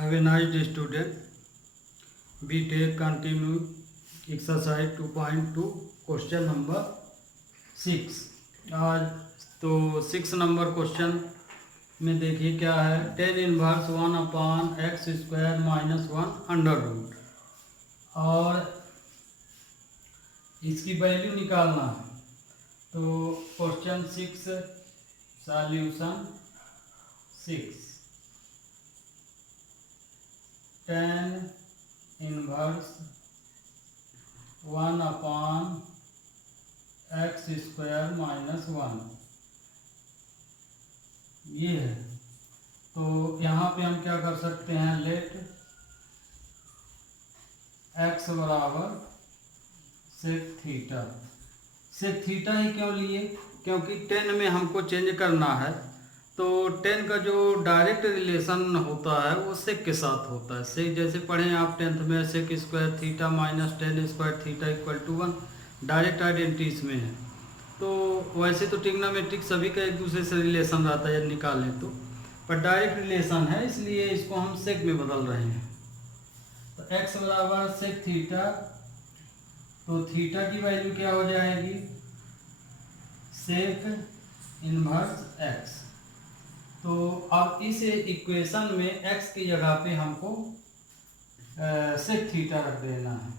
Have a nice day, student. We take continue exercise 2.2 question number 6। आज तो 6 number question में देखिए क्या है। Tan inverse 1/x² -1 under root और इसकी वैल्यू निकालना है। तो question 6 solution 6 tan inverse 1/x² -1 ये है। तो यहाँ पे हम क्या कर सकते हैं, लेट x बराबर सेक थीटा। सेक थीटा ही क्यों लिए, क्योंकि टेन में हमको चेंज करना है। तो टेन का जो डायरेक्ट रिलेशन होता है वो सेक के साथ होता है। सेक जैसे पढ़े आप 10th में, sec square theta minus tan square theta equal to 1 direct identity इसमें है। तो वैसे तो ट्रिग्नोमेट्रिक सभी का एक दूसरे से रिलेशन रहता है, यदि निकालें तो, पर डायरेक्ट रिलेशन है इसलिए इसको हम सेक में बदल रहे हैं। तो x बराबर सेक थीटा, तो थीटा की वैल्यू क्या हो जाएगी, सेक इनवर्स x। तो अब इस इक्वेशन में x की जगह पे हमको सेक थीटा रख देना है।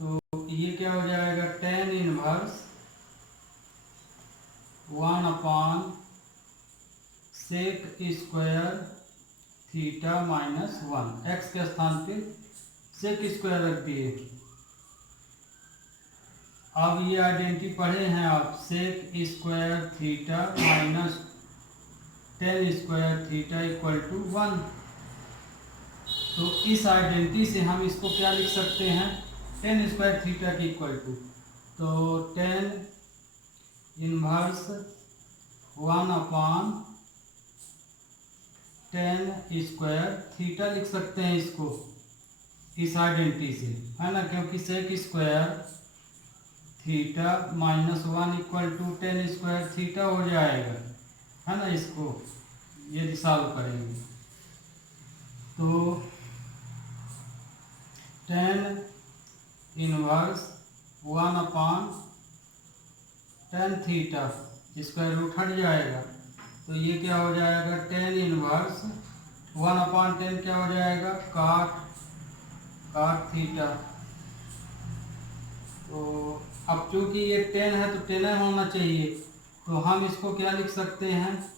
तो ये क्या हो जाएगा, tan inverse 1/sec² theta -1। x के स्थान पे सेक स्क्वायर रख दिए। अब ये आइडेंटिटी पढ़े हैं आप, sec square theta minus tan square theta equal to 1। तो इस आइडेंटिटी से हम इसको क्या लिख सकते हैं, टेन स्क्वायर थीटा के इक्वल टू, तो टेन इनवर्स 1/10 स्क्वायर थीटा लिख सकते हैं इसको इस आइडेंटिटी से, है ना, क्योंकि sec square theta -1 equal to 10 square theta हो जाएगा, है ना। इसको यदि सॉल्व करेंगे तो 10 इनवर्स 1/10 थीटा स्क्वायर रूट हट जाएगा। तो ये क्या हो जाएगा, 10 इनवर्स 1/10 क्या हो जाएगा, काट थीटा। तो अब चूंकि ये 10 है तो 10 होना चाहिए, तो हम इसको क्या लिख सकते हैं,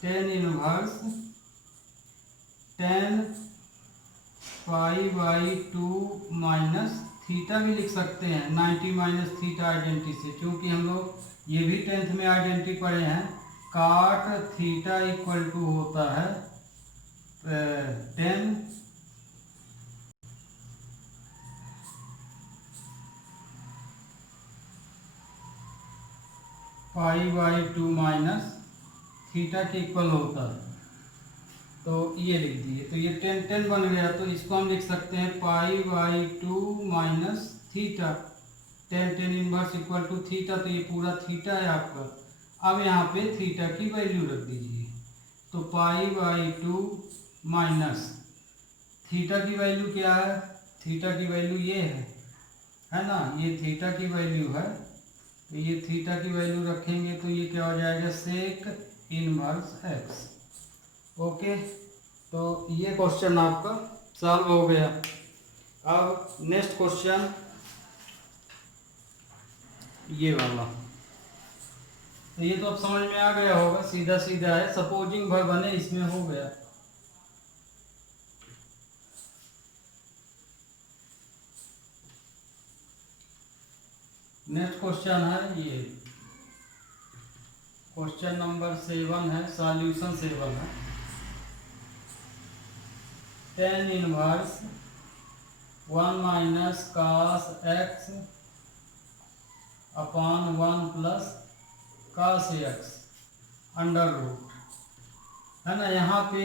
10 इनवर्स 10 π/2 माइनस थीटा भी लिख सकते हैं 90 माइनस थीटा आइडेंटिटी से, क्योंकि हम लोग ये भी 10th में आइडेंटिटी पढ़े हैं। काट थीटा इक्वल टू होता है 10 π/2 माइनस थीटा के इक्वल होता है। तो ये लिख दिए, तो ये 10 बन गया। तो इसको हम लिख सकते हैं π/2 minus theta, 10 inverse equal to theta. तो ये पूरा थीटा है आपका। अब यहाँ पे थीटा की वैल्यू रख दीजिए, तो π/2 माइनस थीटा की वैल्यू क्या है, थीटा की वैल्यू ये है ना, ये थीटा की वैल्यू है। तो ये थीटा की वैल्यू रखेंगे तो ये क्या हो जाएगा, सेक इनवर्स x। ओके, तो ये क्वेश्चन आपका सॉल्व हो गया। अब नेक्स्ट क्वेश्चन ये वाला, तो ये तो अब समझ में आ गया होगा, सीधा सीधा है, सपोजिंग वर्ब बने इसमें हो गया। नेक्स्ट क्वेश्चन है ये क्वेश्चन नंबर 7 है, सॉल्यूशन 7 है। Tan inverse 1 minus cos x upon 1 plus cos x under root, है ना। यहाँ पे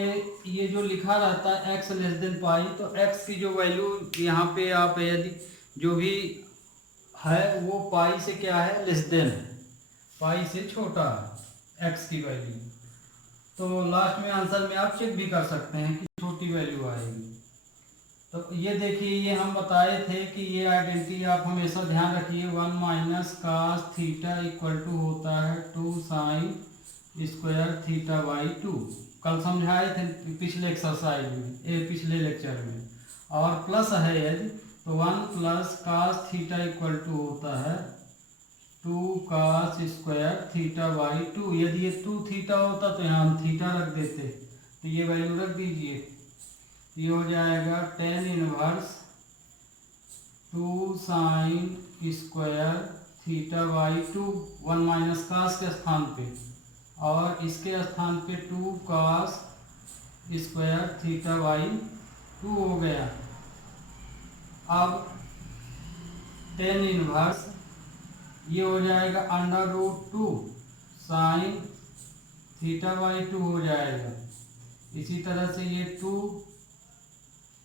ये जो लिखा रहता है x लेस देन पाई, तो x की जो वैल्यू यहाँ पे आप यदि जो भी है वो पाई से क्या है, लेस देन है, पाई से छोटा है x की वैल्यू। तो लास्ट में आंसर में आप चेक भी कर सकते हैं कि छोटी वैल्यू आएगी। तो ये देखिए, ये हम बताए थे कि ये आइडेंटिटी आप हमेशा ध्यान रखिए, 1 minus cos theta equal to होता है 2 साइन स्क्वायर थीटा बाई 2। कल समझाए थे पिछले एक्सरसाइज में, पिछले लेक्चर में। और प्लस है यदि तो 1 plus cos theta equal to होता है 2 कास स्क्वायर थीटा बाई 2। यदि ये 2 थीटा होता तो यहाँ हम थीटा रख देते, तो ये वैल्यू रख दीजिए। ये हो जाएगा tan inverse 2 sine square theta by 2, 1 minus cos के स्थान पे, और इसके स्थान पे 2 कास स्क्वायर थीटा बाई 2 हो गया। अब tan इनवर्स ये हो जाएगा under root 2 sine theta by 2 हो जाएगा। इसी तरह से ये 2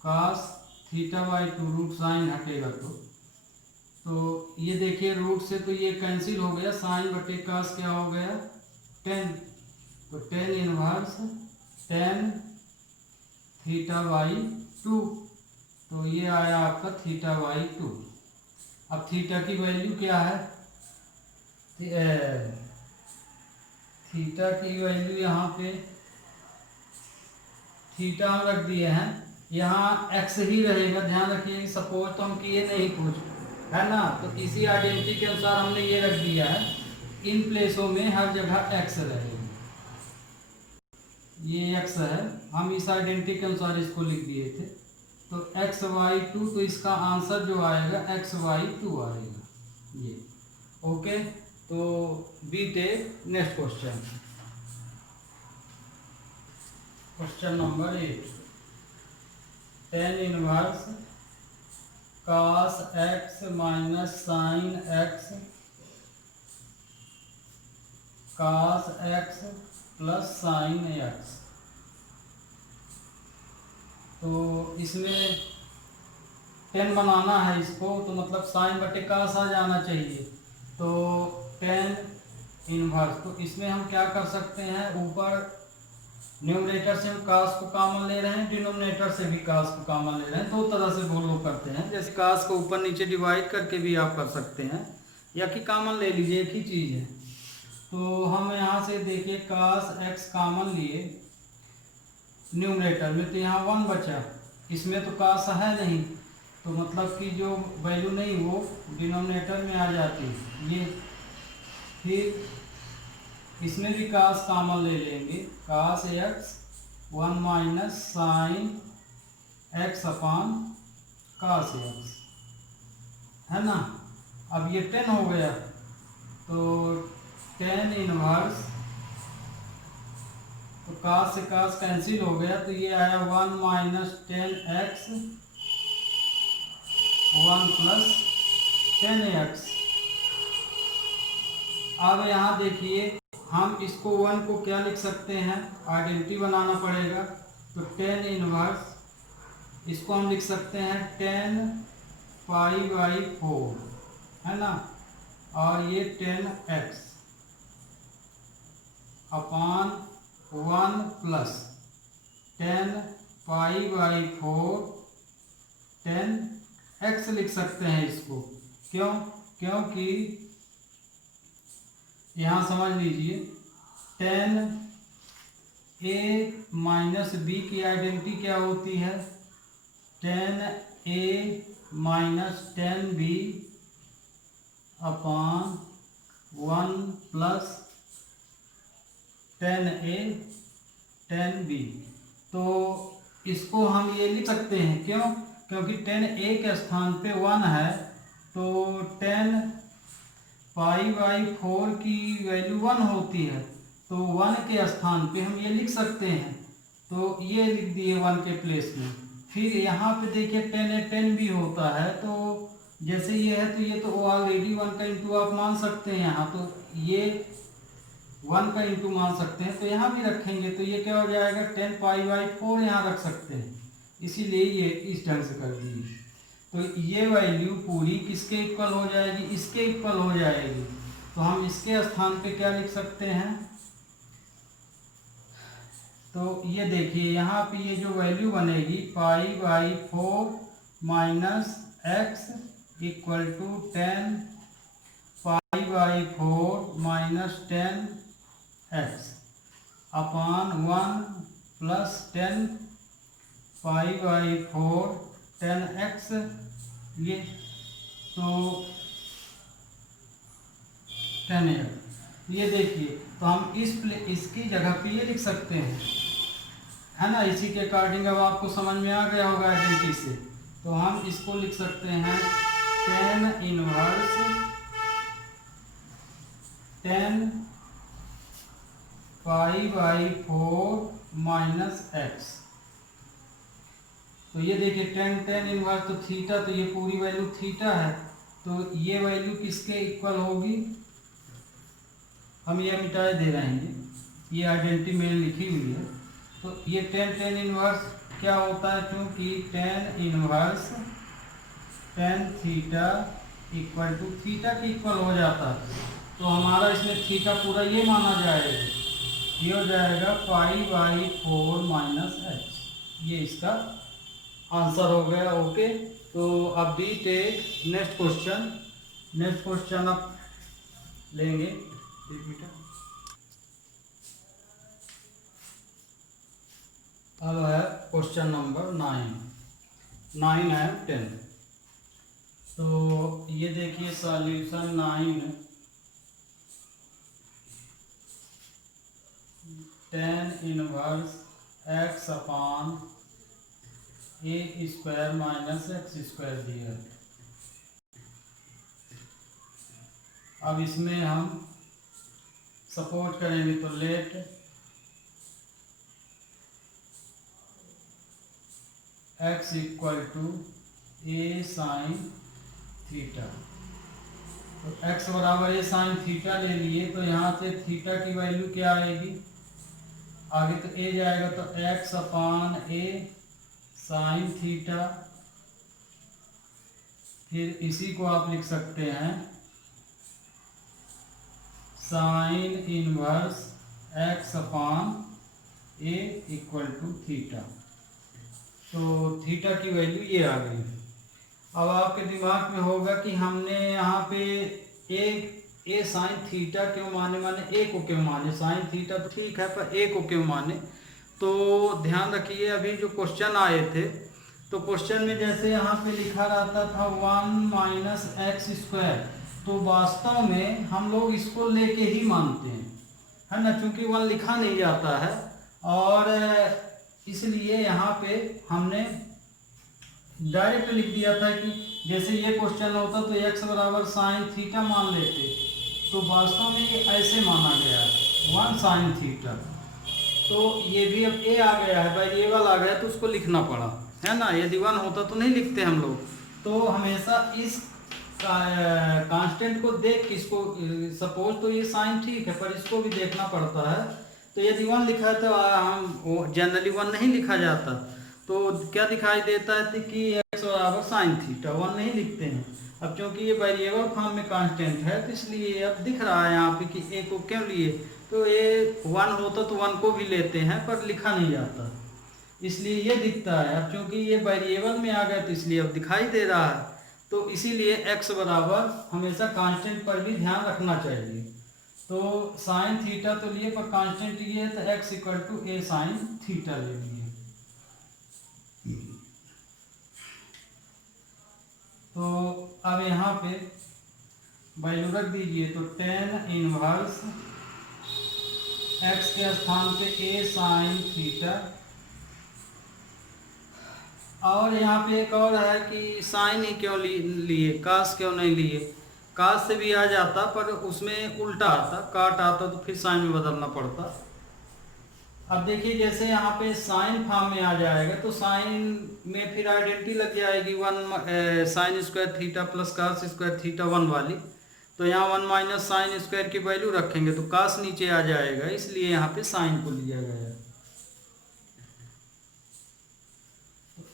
cos theta by 2, root sine हटेगा तो ये देखिए रूट से तो ये कैंसिल हो गया, साइन बटे कास क्या हो गया 10, तो tan inverse tan theta by 2, तो ये आया आपका थीटा बाई 2। अब थीटा की वैल्यू क्या है, थीटा की वैल्यू यहाँ पे थीटा हम रख दिए हैं, यहाँ एक्स ही रहेगा। ध्यान रखिए कि सपोज तो हम किए नहीं कुछ, है ना, तो इसी आइडेंटिटी के अनुसार हमने ये रख दिया है, इन प्लेसों में हर जगह एक्स रहेगा। ये एक्स है, हम इस आइडेंटिटी के अनुसार इसको लिख दिए थे। तो एक्स वाई 2, तो इसका आंसर जो आएगा एक्स वाई 2 आएगा ये। ओके, तो we take next question, question number 8। tan inverse cos x minus sine x cos x plus sine x। तो इसमें tan बनाना है इसको, तो मतलब साइन बटे कास आ जाना चाहिए। तो tan इनवर्स, तो इसमें हम क्या कर सकते हैं, ऊपर न्यूमरेटर से हम कास को कॉमन ले रहे हैं, डिनोमिनेटर से भी कास को कॉमन ले रहे हैं। दो तरह से फॉलो करते हैं, जैसे कास को ऊपर नीचे डिवाइड करके भी आप कर सकते हैं, या कि कॉमन ले लीजिए, एक ही चीज़ है। तो हम यहाँ से देखिए कास x कॉमन लिए न्यूमरेटर में, तो यहाँ 1 बचा, इसमें तो कास है नहीं, तो मतलब कि जो वैल्यू नहीं वो डिनोमिनेटर में आ जाती है ये। फिर इसमें भी कास कॉमन ले लेंगे, कास x 1 माइनस साइन x अपान कास x, है ना। अब ये 10 हो गया, तो tan इनवर्स, तो कास से कास कैंसिल हो गया, तो ये आया 1 माइनस 10x 1 प्लस 10x। अब यहाँ देखिए हम इसको 1 को क्या लिख सकते हैं, आइडेंटिटी बनाना पड़ेगा। तो tan इनवर्स इसको हम लिख सकते हैं tan पाई बाई 4, है ना, और ये 10x upon 1 plus 10 pi by 4 10x लिख सकते हैं इसको। क्यों, क्योंकि यहाँ समझ लीजिए tan a माइनस बी की आइडेंटिटी क्या होती है, tan a minus tan b upon 1 plus tan a tan b। तो इसको हम ये लिख सकते हैं, क्यों, क्योंकि tan a के स्थान पे 1 है, तो tan पाई बाई 4 की वैल्यू 1 होती है, तो 1 के स्थान पे हम ये लिख सकते हैं, तो ये लिख दिए 1 के प्लेस में। फिर यहाँ पे देखिए tan a tan b होता है, तो जैसे ये है तो ये तो ऑलरेडी 1 का इंटू आप मान सकते हैं, यहाँ तो ये 1 का इंटू मान सकते हैं, तो यहाँ भी रखेंगे, तो ये क्या हो जाएगा 10 पाई बाई 4 यहाँ रख सकते हैं, इसीलिए ये इस ढंग से कर दीजिए। तो ये वैल्यू पूरी किसके इक्वल हो जाएगी, इसके इक्वल हो जाएगी। तो हम इसके स्थान पे क्या लिख सकते हैं, तो ये देखिए यहाँ पे ये जो वैल्यू बनेगी π/4 minus x equal to 10 π/4 minus 10 x upon 1 plus 10 π/4 10x। ये तो 10x। ये देखिए तो हम इसकी जगह पे ये लिख सकते हैं, है ना। इसी के अकॉर्डिंग अब आपको समझ में आ गया होगा आइडेंटिटी से। तो हम इसको लिख सकते हैं 10 इनवर्स 10 π/4 माइनस एक्स। तो ये देखिए 10 इनवर्स तो थीटा, तो ये पूरी वैल्यू थीटा है, तो ये वैल्यू किसके इक्वल होगी, हम ये मिटाए दे रहे हैं, ये आइडेंटिटी में लिखी हुई है। तो ये 10 इनवर्स क्या होता है, क्योंकि 10 inverse 10 theta equal to theta के इक्वल हो जाता है। तो हमारा इसमें थीटा पूरा ये माना जाएगा, ये हो जाएगा π/4 माइनस एक्स। ये इसका आंसर हो गया। ओके, तो अब we take next question. Next question अब लेंगे, एक मिनट। अब है क्वेश्चन नंबर 9 है 10। तो ये देखिए solution 9 10 inverse x upon a square minus x square दिया है। अब इसमें हम सपोर्ट करेंगे, तो let x equal to a sine theta. तो x बराबर ए साइन थीटा ले लिए, तो यहाँ से थीटा की वैल्यू क्या आएगी, आगे तो ए जाएगा, तो x upon a sine theta. फिर इसी को आप लिख सकते हैं sine inverse x upon a equal to theta. तो थीटा की वैल्यू ये आ गई। अब आपके दिमाग में होगा कि हमने यहाँ पे ए साइन थीटा क्यों माने ए को क्यों माने, साइन थीटा तो ठीक है पर ए को क्यों माने। तो ध्यान रखिए, अभी जो क्वेश्चन आए थे, तो क्वेश्चन में जैसे यहाँ पे लिखा रहता था 1 माइनस एक्स स्क्वायर, तो वास्तव में हम लोग इसको लेके ही मानते हैं, है ना, क्योंकि 1 लिखा नहीं जाता है। और इसलिए यहाँ पे हमने डायरेक्ट लिख दिया था कि जैसे ये क्वेश्चन होता तो x बराबर साइन थीटा मान लेते, तो वास्तव में ये ऐसे माना गया है 1 साइन थीटा। तो ये भी अब a आ गया है, वेरिएबल आ गया, तो उसको लिखना पड़ा, है ना। यदि 1 होता तो नहीं लिखते हम लोग। तो हमेशा इस कांस्टेंट को देख के इसको, सपोज तो ये साइन ठीक है पर इसको भी देखना पड़ता है। तो यदि 1 लिखा है तो हम जनरली 1 नहीं लिखा जाता, तो क्या दिखाई देता है कि x बराबर साइन थीटा, 1 नहीं लिखते हैं। अब क्योंकि ये वेरिएबल फॉर्म में कांस्टेंट है, तो इसलिए अब दिख रहा है यहाँ पे कि a को क्यों लिए, तो ये 1 होता तो 1 को भी लेते हैं पर लिखा नहीं जाता, इसलिए ये दिखता है। अब क्योंकि ये वेरिएबल में आ गया तो इसलिए अब दिखाई दे रहा है। तो इसीलिए x बराबर हमेशा कांस्टेंट पर भी ध्यान रखना चाहिए। तो साइन थीटा तो लिए पर कांस्टेंट ये है, तो x equal to a sine theta ले लिए। तो अब यहाँ पे वैल्यू रख दीजिए, तो 10 इनवर्स x के स्थान पे a साइन थीटा। और यहाँ पे एक और है कि साइन ही क्यों लिए, कास क्यों नहीं लिए। कास से भी आ जाता पर उसमें उल्टा आता, काट आता, तो फिर साइन में बदलना पड़ता। अब देखिए जैसे यहाँ पे साइन फॉर्म में आ जाएगा, तो साइन में फिर आइडेंटिटी लग जाएगी 1 sine square theta plus cos square theta 1 वाली। तो यहाँ 1 माइनस साइन स्क्वायर की वैल्यू रखेंगे तो कास नीचे आ जाएगा, इसलिए यहाँ पे साइन को लिया गया है।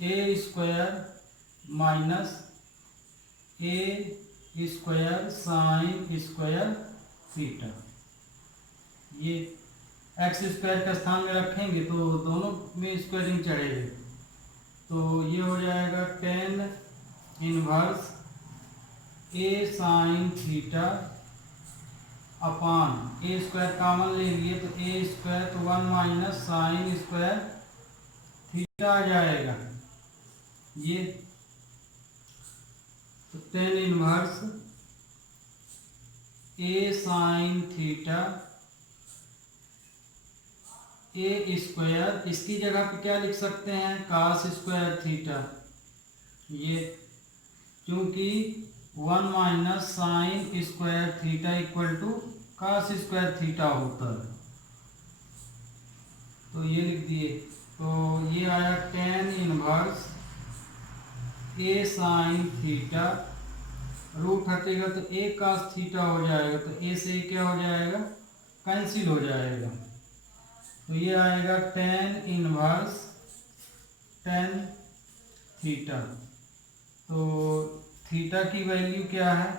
ए स्क्वायर माइनस ए स्क्वायर साइन स्क्वायर थीटा, ये एक्स स्क्वायर के स्थान में रखेंगे तो दोनों में स्क्वायरिंग चढ़ेगी। तो ये हो जाएगा tan inverse a sine theta upon a square common ले लिए तो ए स्क्वायर तो 1 माइनस साइन स्क्वायर थीटा आ जाएगा ये। तो tan inverse a sine theta A square, इसकी जगह पे क्या लिख सकते हैं कास स्क्वायर थीटा, ये क्योंकि 1 minus sine square theta equal to cos square theta होता है। तो ये लिख दिए। तो ये आया tan inverse a sine theta, root हटेगा तो ए कास थीटा हो जाएगा, तो ए से क्या हो जाएगा कैंसिल हो जाएगा। तो ये आएगा टेन इनवर्स टेन थीटा। तो थीटा की वैल्यू क्या है,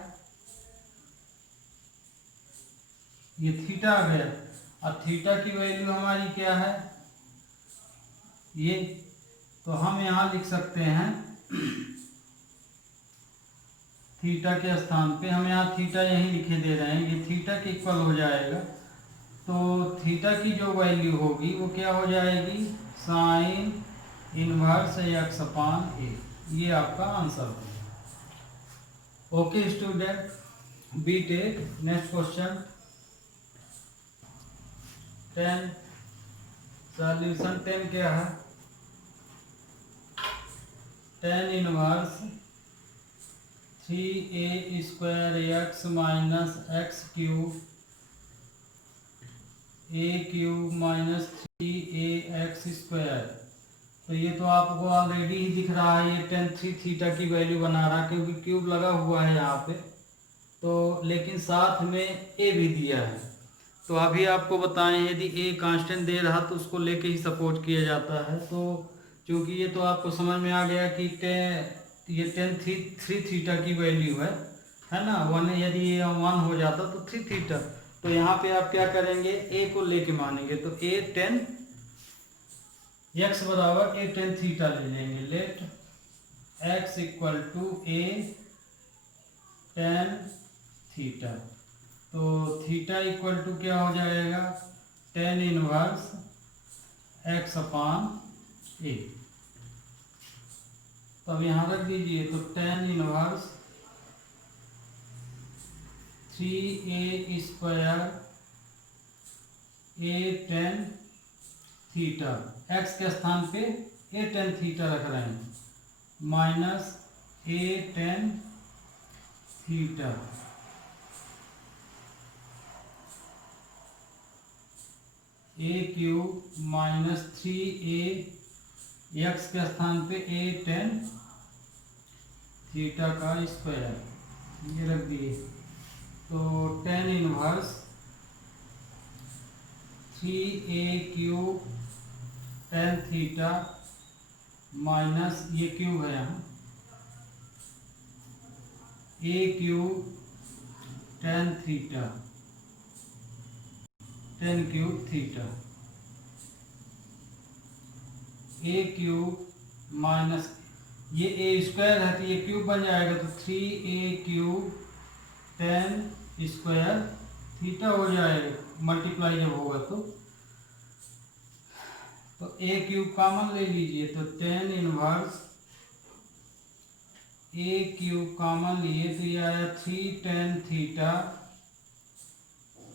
ये थीटा आ गया। अब थीटा की वैल्यू हमारी क्या है ये, तो हम यहाँ लिख सकते हैं थीटा के स्थान पे हम यहाँ थीटा यहीं लिखे दे रहे हैं, ये थीटा के इक्वल हो जाएगा। तो थीटा की जो वैल्यू होगी वो क्या हो जाएगी sine inverse x upon a, ये आपका आंसर होगा। Okay student, we take next question 10 solution 10 क्या है, tan inverse 3a square x minus x cube a cube minus 3a x square. तो ये तो आपको ऑलरेडी ही दिख रहा है, ये टेन थ्री थीटा की वैल्यू बना रहा है क्योंकि क्यूब लगा हुआ है यहाँ पे। तो लेकिन साथ में ए भी दिया है। तो अभी आपको बताएं यदि ए कांस्टेंट दे रहा तो उसको लेके ही सपोर्ट किया जाता है। तो क्योंकि ये तो आपको समझ में आ गया कि ये टेन थ्री थीटा की वैल्यू है ना, वन यदि ये 1 हो जाता तो 3 थीटा। तो यहाँ पे आप क्या करेंगे ए को लेके मानेंगे, तो ए टेन एक्स बराबर ए टेन थीटा ले लेंगे। Let x equal to a tan theta. तो थीटा इक्वल टू क्या हो जाएगा tan inverse x upon a. तो अब यहाँ रख दीजिए, तो tan inverse 3a square a tan theta, x के स्थान पे ए टेन थीटा रख रहे हैं, minus a tan theta a cube minus 3a x के स्थान पे ए टेन थीटा का स्क्वायर, ये रख दिए। तो tan inverse 3a cube tan theta minus ये क्यूब है यहाँ a cube tan theta tan cube theta, a cube minus ये ए स्क्वायर है तो ये क्यूब बन जाएगा, तो 3a cube ten square theta हो जाएगा मल्टीप्लाई जब होगा तो ए क्यूब कॉमन ले लीजिए, तो tan inverse a cube common लिए तो ये आया 3 tan theta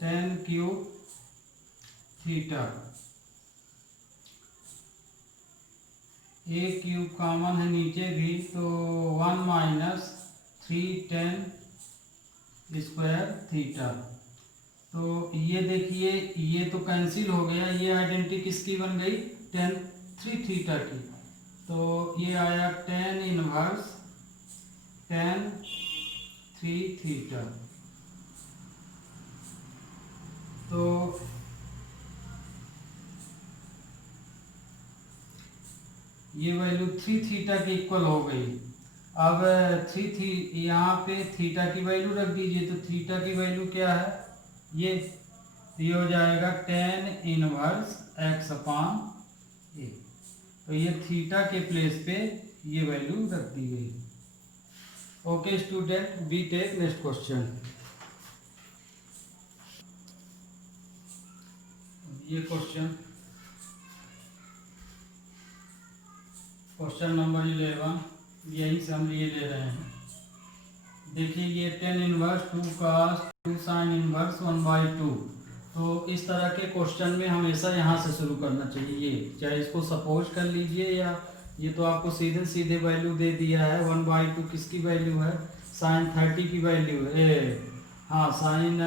tan cube theta, a cube common है नीचे भी तो 1 माइनस 3 टेन स्क्वायर थीटा। तो ये देखिए ये तो कैंसिल हो गया, ये आइडेंटिटी किसकी बन गई टेन थ्री थीटा की। तो ये आया tan inverse ten three theta. तो ये वैल्यू 3 थीटा की इक्वल हो गई। अब यहाँ पे थीटा की वैल्यू रख दीजिए, तो थीटा की वैल्यू क्या है ये तो ये हो जाएगा tan inverse x upon a. तो ये थीटा के प्लेस पे ये वैल्यू रख दी गई। Okay student, we take next question. ये क्वेश्चन नंबर 11, यही से हम ये ले रहे हैं। देखिए ये tan inverse 2 cos 2 sin inverse 1/2। तो इस तरह के क्वेश्चन में हमेशा यहाँ से शुरू करना चाहिए। ये चाहे इसको सपोज कर लीजिए, या ये तो आपको सीधे सीधे वैल्यू दे दिया है। 1/2 किसकी वैल्यू है? sin 30 की वैल्यू है। हाँ, sin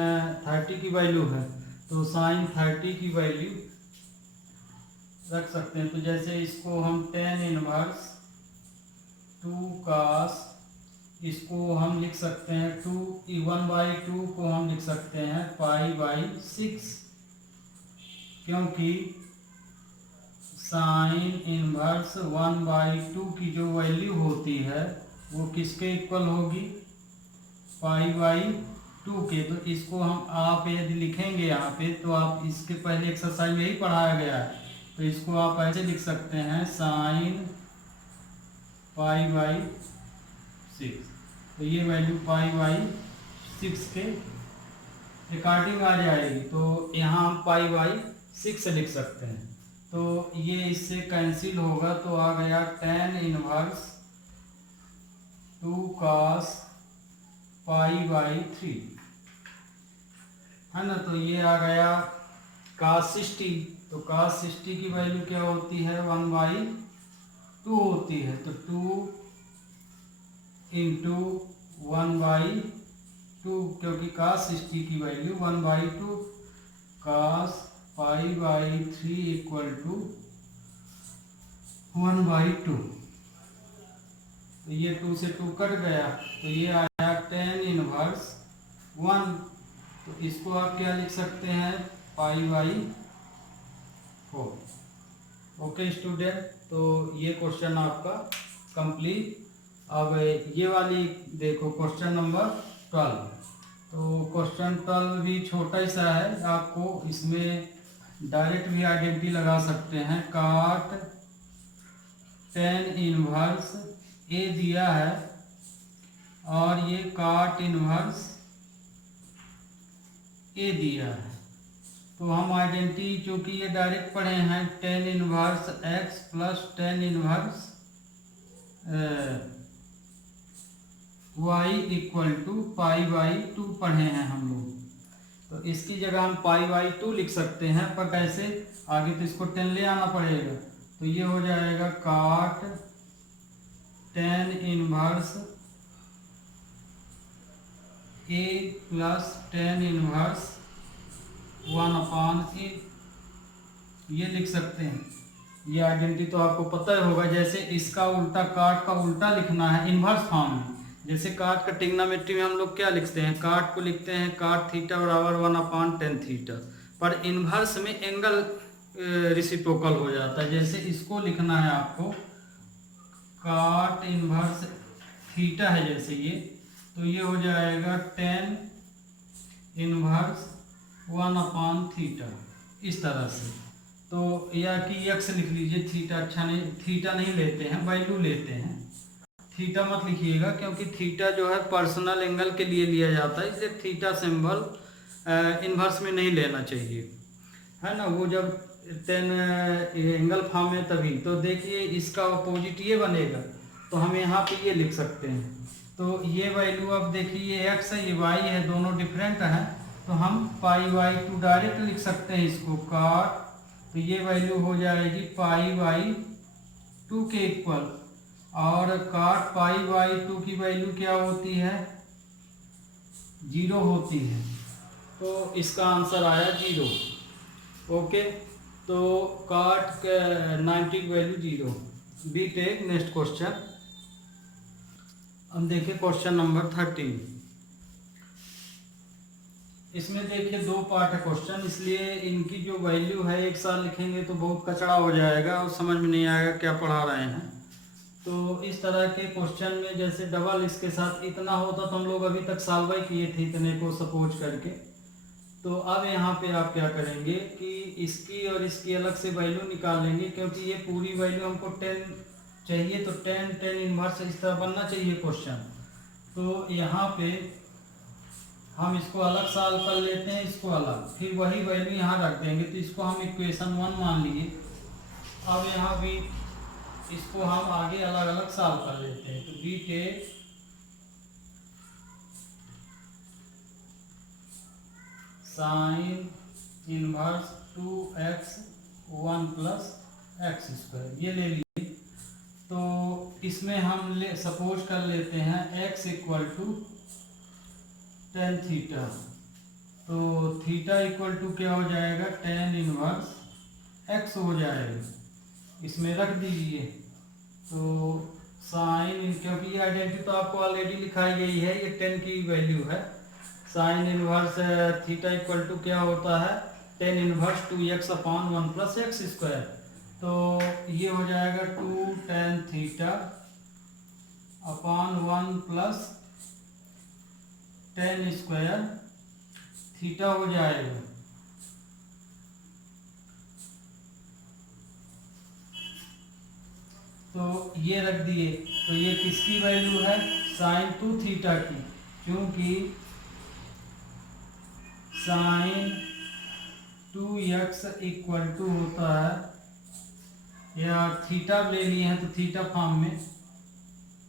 30 की वैल्यू है, तो sin 30 की वैल्यू रख सकते हैं। तो जैसे इसको हम tan इनवर्स 2 cos, इसको हम लिख सकते हैं 1/2 को हम लिख सकते हैं π/6, क्योंकि साइन इनवर्स 1/2 की जो वैल्यू होती है वो किसके इक्वल होगी? π/2 के। तो इसको हम आप यदि लिखेंगे यहाँ पे, तो आप इसके पहले एक्सरसाइज में ही पढ़ाया गया है, तो इसको आप ऐसे लिख सकते हैं साइन π/6। तो ये वैल्यू π/6 के अकॉर्डिंग आ जाएगी। तो यहाँ हम π/6 लिख सकते हैं। तो ये इससे कैंसिल होगा, तो आ गया tan इनवर्स 2 cos π/3, है ना। तो ये आ गया cos 60। तो cos 60 की वैल्यू क्या होती है? 1/2 होती है। तो 2 इंटू 1/2, क्योंकि cos 60 की वैल्यू 1/2 cos π/3 इक्वल टू 1/2। तो ये 2 से 2 कट गया, तो ये आया tan इनवर्स 1। तो इसको आप क्या लिख सकते हैं? π/4। ओके स्टूडेंट, तो ये क्वेश्चन आपका कंप्लीट। अब ये वाली देखो क्वेश्चन नंबर 12। तो क्वेश्चन 12 भी छोटा ही सा है, आपको इसमें डायरेक्ट भी आइडेंटिटी लगा सकते हैं। काट tan इनवर्स ए दिया है और ये काट इनवर्स ए दिया है। तो हम आइडेंटिटी, चूंकि ये डायरेक्ट पढ़े हैं, tan inverse x plus tan inverse y equal to π/2 पढ़े हैं हम लोग। तो इसकी जगह हम π/2 लिख सकते हैं, पर कैसे? आगे तो इसको tan ले आना पड़ेगा। तो ये हो जाएगा काट tan inverse a plus tan inverse 1/a, ये लिख सकते हैं। ये आइडेंटिटी तो आपको पता ही होगा। जैसे इसका उल्टा, काट का उल्टा लिखना है इन्वर्स फॉर्म में। जैसे काट का ट्रिग्नोमेट्री में हम लोग क्या लिखते हैं? काट को लिखते हैं काट थीटा बराबर 1/tan थीटा, पर इन्वर्स में एंगल रेसिप्रोकल हो जाता है। जैसे इसको लिखना है आपको काट इन्वर्स थीटा है जैसे ये, तो ये हो जाएगा tan इन्वर्स 1/θ, इस तरह से। तो या कि x लिख लीजिए, थीटा अच्छा नहीं, थीटा नहीं लेते हैं, वैल्यू लेते हैं। थीटा मत लिखिएगा, क्योंकि थीटा जो है पर्सनल एंगल के लिए लिया जाता है, इसलिए थीटा सिंबल इन्वर्स में नहीं लेना चाहिए, है ना। वो जब टेन एंगल फॉर्म में तभी। तो देखिए इसका अपोजिट ये बनेगा, तो हम यहाँ पे ये लिख सकते हैं। तो ये वैल्यू अब देखिए ये x है, ये y है, दोनों डिफरेंट हैं, तो हम π/2 डायरेक्ट लिख सकते हैं इसको काट। तो ये वैल्यू हो जाएगी π/2 के इक्वल, और काट π/2 की वैल्यू क्या होती है? 0 होती है। तो इसका आंसर आया 0। ओके, तो काट 90 की value 0। We take next question. अब देखिए क्वेश्चन नंबर 13। इसमें देखिए दो पार्ट है क्वेश्चन, इसलिए इनकी जो वैल्यू है एक साथ लिखेंगे तो बहुत कचड़ा हो जाएगा और समझ में नहीं आएगा क्या पढ़ा रहे हैं। तो इस तरह के क्वेश्चन में जैसे डबल इसके साथ इतना होता तो हम लोग अभी तक सॉल्व ही किए थे, इतने को सपोज करके। तो अब यहाँ पे आप क्या करेंगे कि इसकी और इसकी अलग से वैल्यू निकालेंगे, क्योंकि ये पूरी वैल्यू हमको 10 चाहिए, तो 10 इनवर्स इस तरह बनना चाहिए क्वेश्चन। तो यहाँ पे हम इसको अलग सॉल्व कर लेते हैं, इसको अलग, फिर वही वैल्यू यहाँ रख देंगे, तो इसको हम इक्वेशन 1 मान लिए। अब यहाँ भी इसको हम आगे अलग अलग सॉल्व कर लेते हैं। तो we take sine inverse 2x 1 plus x square ये ले लिए। तो इसमें हम सपोज कर लेते हैं x equal to tan theta, तो थीटा इक्वल टू क्या हो जाएगा, टेन इनवर्स x हो जाएगा, इसमें रख दीजिए। तो साइन, क्योंकि ये आइडेंटिटी तो आपको ऑलरेडी लिखाई गई है, ये 10 की वैल्यू है। Sine inverse theta equal to क्या होता है, tan inverse 2x upon 1 plus x square. तो ये हो जाएगा 2 tan theta upon 1 plus tan square theta हो जाएगा। तो ये रख दिए। तो ये किसकी वैल्यू है, साइन 2 थीटा की, क्योंकि साइन 2x इक्वल टू होता है, या थीटा ले लिए हैं तो थीटा फॉर्म में,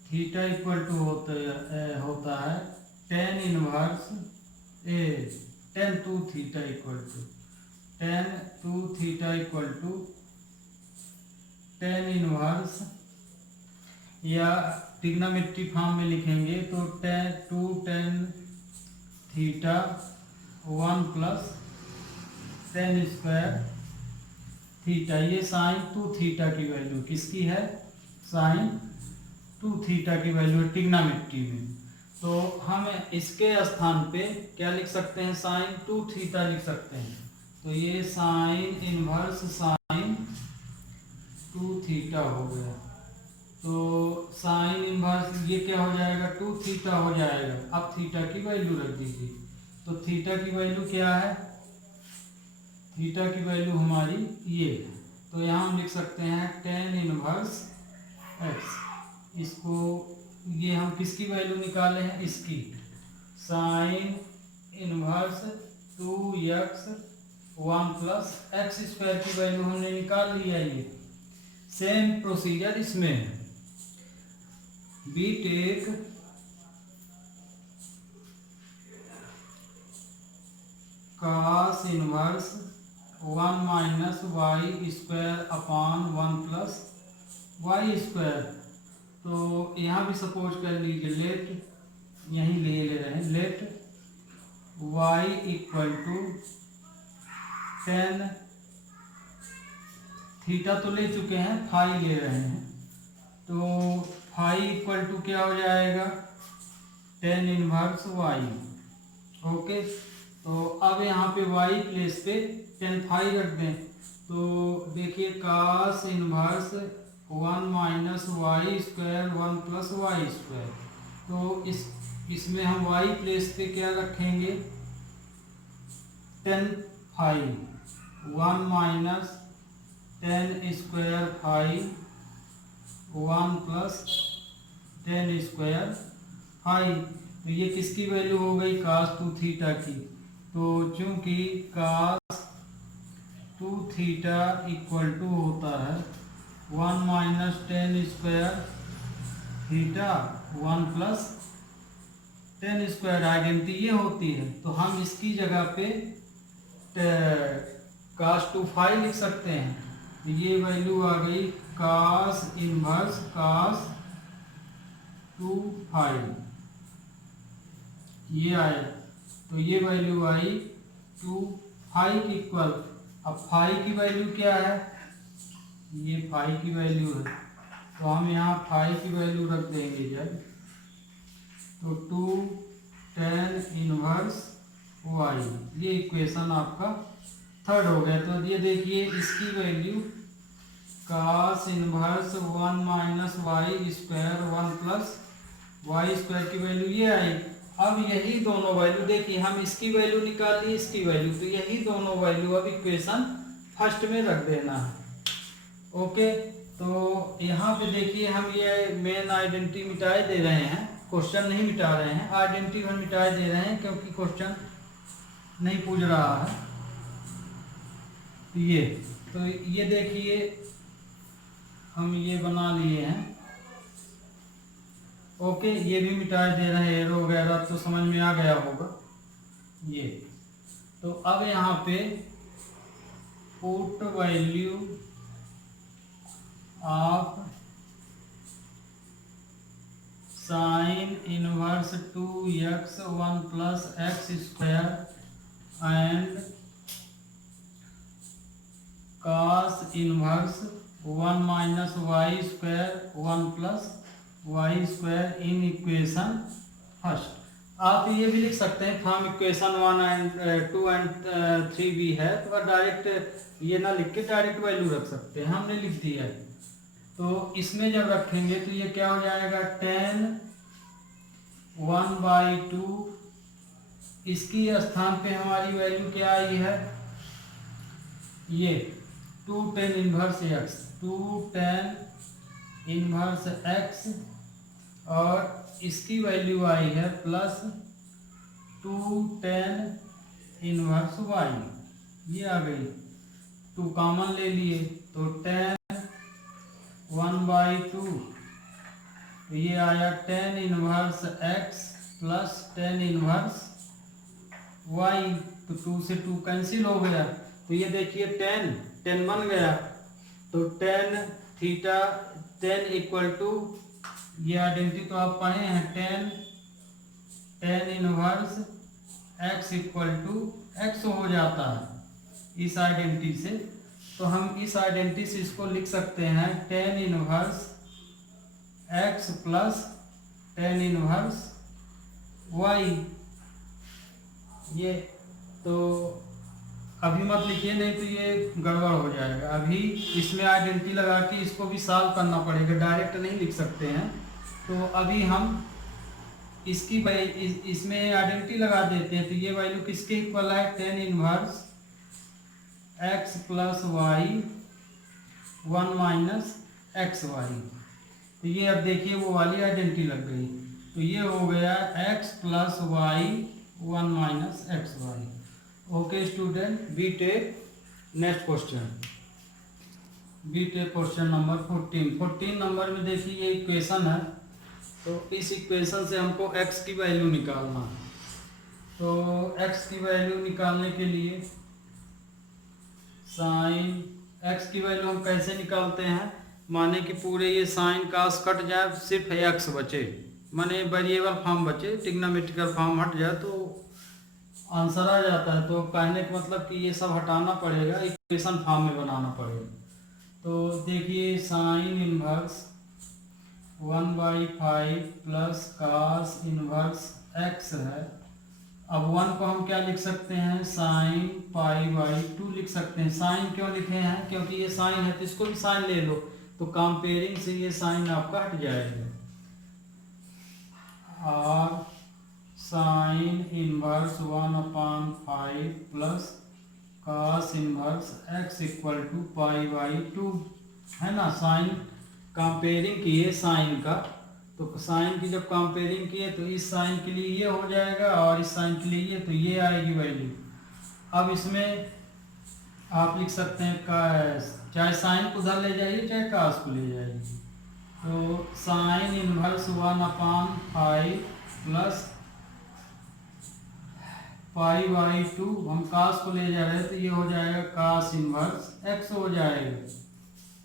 थीटा इक्वल टू होता है tan inverse tan 2 theta equal to tan 2 theta equal to tan inverse, या ट्रिग्नोमेट्री फॉर्म में लिखेंगे तो tan theta 1 plus tan square theta. ये साइन 2 थीटा की वैल्यू किसकी है, साइन 2 थीटा की वैल्यू ट्रिग्नोमेट्री में। तो हम इसके स्थान पे क्या लिख सकते हैं, साइन 2 थीटा लिख सकते हैं। तो ये साइन इनवर्स साइन 2 थीटा हो गया। तो साइन इनवर्स ये क्या हो जाएगा, 2 थीटा हो जाएगा। अब थीटा की वैल्यू रख दीजिए। तो थीटा की वैल्यू क्या है, थीटा की वैल्यू हमारी ये है। तो यहाँ हम लिख सकते हैं टेन इनवर्स एक्स, इसको ये हम किसकी वैल्यू निकाले हैं, इसकी, sine inverse 2x 1 plus x square की वैल्यू हमने निकाल लिया। ये सेम प्रोसीजर इसमें है। We take cos inverse 1 minus y square upon 1 plus y square. तो यहाँ भी सपोज कर लीजिए, लेट यहीं ले रहे हैं, let y equal to tan, theta तो ले चुके हैं, फाई ले रहे हैं। तो फाई इक्वल टू क्या हो जाएगा, टेन इनवर्स y। ओके, तो अब यहाँ पे y प्लेस पे टेन फाई रख दें। तो देखिए cos inverse 1 minus y square 1 plus y square. तो इसमें हम y प्लेस पे क्या रखेंगे, tan phi, 1 minus tan square phi 1 plus tan square phi. तो ये किसकी वैल्यू हो गई, cos 2 थीटा की। तो चूंकि cos 2 थीटा इक्वल टू होता है 1 minus tan square theta 1 plus tan square, identity ये होती है। तो हम इसकी जगह पे cos 2 फाई लिख सकते हैं। ये वैल्यू आ गई cos इनवर्स cos 2 फाई, ये आया। तो ये वैल्यू आई 2 फाई इक्वल। अब फाई की वैल्यू क्या है, ये फाई की वैल्यू है, तो हम यहाँ फाई की वैल्यू रख देंगे जब, तो 2 टेन इनवर्स वाई, ये इक्वेशन आपका थर्ड हो गया। तो ये देखिए इसकी value cos inverse 1 minus y square 1 plus y square की वैल्यू ये आई। अब यही दोनों वैल्यू देखिए, हम इसकी वैल्यू निकाल ली, इसकी वैल्यू, तो यही दोनों वैल्यू अब इक्वेशन फर्स्ट में रख देना है। ओके, तो यहाँ पे देखिए हम ये मेन आइडेंटिटी मिटाए दे रहे हैं, क्वेश्चन नहीं मिटा रहे हैं, आइडेंटिटी हम मिटाए दे रहे हैं क्योंकि क्वेश्चन नहीं पूछ रहा है। ये तो ये देखिए हम ये बना लिए हैं। ओके, ये भी मिटा दे रहे हैं, एरो वगैरह तो समझ में आ गया होगा ये। तो अब यहाँ पे put value of sine inverse 2x 1 plus x square and cos inverse 1 minus y square 1 plus y square in equation first. आप ये भी लिख सकते हैं फ्रॉम इक्वेशन 1 एंड 2 एंड 3 भी है, तो डायरेक्ट ये ना लिख के डायरेक्ट वैल्यू रख सकते हैं, हमने लिख दिया है। तो इसमें जब रखेंगे तो ये क्या हो जाएगा, 10 1/2, इसकी स्थान पे हमारी वैल्यू क्या आई है, ये 2 tan inverse x, 2 tan inverse x, और इसकी वैल्यू आई है प्लस 2 tan इनवर्स y, ये आ गई। 2 कॉमन ले लिए तो tan 1/2, तो ये आया tan inverse x plus tan inverse y, तो 2 से 2 कैंसिल हो गया, तो ये देखिए tan बन गया, तो tan theta tan equal to, ये आइडेंटिटी तो आप पढ़े हैं, tan inverse x equal to x हो जाता है इस आइडेंटिटी से। तो हम इस आइडेंटिटी से इसको लिख सकते हैं tan inverse x plus tan inverse y। ये तो अभी मत लिखिए, नहीं तो ये गड़बड़ हो जाएगा। अभी इसमें आइडेंटिटी लगा के इसको भी सॉल्व करना पड़ेगा, डायरेक्ट नहीं लिख सकते हैं। तो अभी हम इसकी इसमें आइडेंटिटी लगा देते हैं, तो ये वैल्यू किसके इक्वल है, tan inverse x plus y 1 minus x y. तो ये अब देखिए वो वाली आइडेंटिटी लग गई, तो ये हो गया x plus y 1 minus x y. Okay student, we take next question, we take question number 14 number में देखिए ये इक्वेशन है, तो इस इक्वेशन से हमको x की वैल्यू निकालना है। तो x की वैल्यू निकालने के लिए साइन x की वैल्यू हम कैसे निकालते हैं, माने कि पूरे ये साइन कास कट जाए, सिर्फ x बचे, माने वेरिएबल फॉर्म बचे, ट्रिग्नोमेट्रिकल फॉर्म हट जाए तो आंसर आ जाता है। तो कहने का मतलब कि ये सब हटाना पड़ेगा, इक्वेशन फॉर्म में बनाना पड़ेगा। तो देखिए sign inverse 1/5 plus cos inverse x है। अब 1 को हम क्या लिख सकते हैं, साइन π/2 लिख सकते हैं। साइन क्यों लिखे हैं, क्योंकि ये साइन है तो इसको भी साइन ले लो, तो कंपेयरिंग से ये साइन आपका हट जाएगा। और sine inverse 1/5 plus cos inverse x equal to π/2 है ना। साइन कंपेयरिंग किए साइन का, तो साइन की जब कंपेयरिंग किए तो इस साइन के लिए ये हो जाएगा और इस साइन के लिए ये, तो ये आएगी वैल्यू। अब इसमें आप लिख सकते हैं चाहे साइन को उधर ले जाइए चाहे कास को ले जाइए, तो साइन इनवर्स 1/5 प्लस π/2, हम कास को ले जा रहे हैं तो ये हो जाएगा कास इनवर्स x हो जाएगा।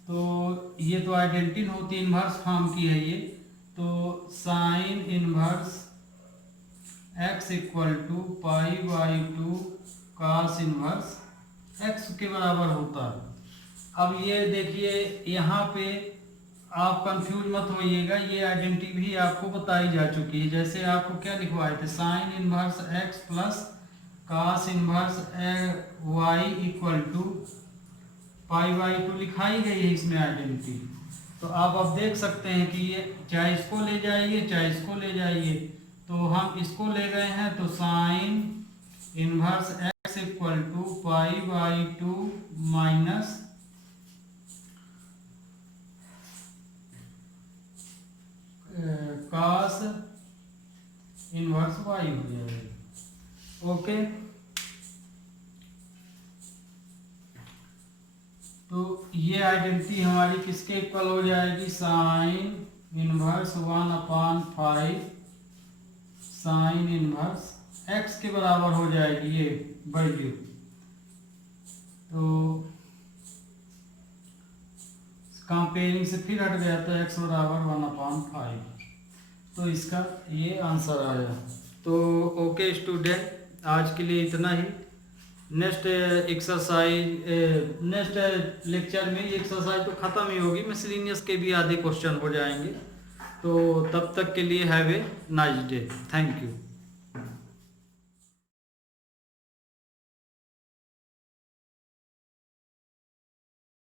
तो ये तो आइडेंटिटी होती इनवर्स फॉर्म की है ये, तो sine inverse x equal to π/2 cos inverse x के बराबर होता है। अब ये देखिए यहाँ पे आप कंफ्यूज मत होइएगा, ये आइडेंटिटी भी आपको बताई जा चुकी है। जैसे आपको क्या लिखवाए थे, sine inverse x plus cos inverse y equal to π/2 लिखाई गई है इसमें आइडेंटिटी। तो आप अब देख सकते हैं कि ये चाहे इसको ले जाइए चाहे इसको ले जाइए, तो हम इसको ले गए हैं, तो sine inverse x equal to pi by 2 minus cos inverse y हो जाएगा। ओके, तो ये आइडेंटिटी हमारी किसके इक्वल हो जाएगी, sine inverse 1/5 sign inverse x के बराबर हो जाएगी ये वैल्यू। तो कंपेयरिंग से फिर हट गया, तो x बराबर 1/5, तो इसका ये आंसर आया। तो ओके स्टूडेंट, आज के लिए इतना ही। नेक्स्ट लेक्चर में एक्सरसाइज तो ख़त्म ही होगी, मिसलिनियस के भी आधे क्वेश्चन हो जाएंगे। तो तब तक के लिए have a nice day, thank you.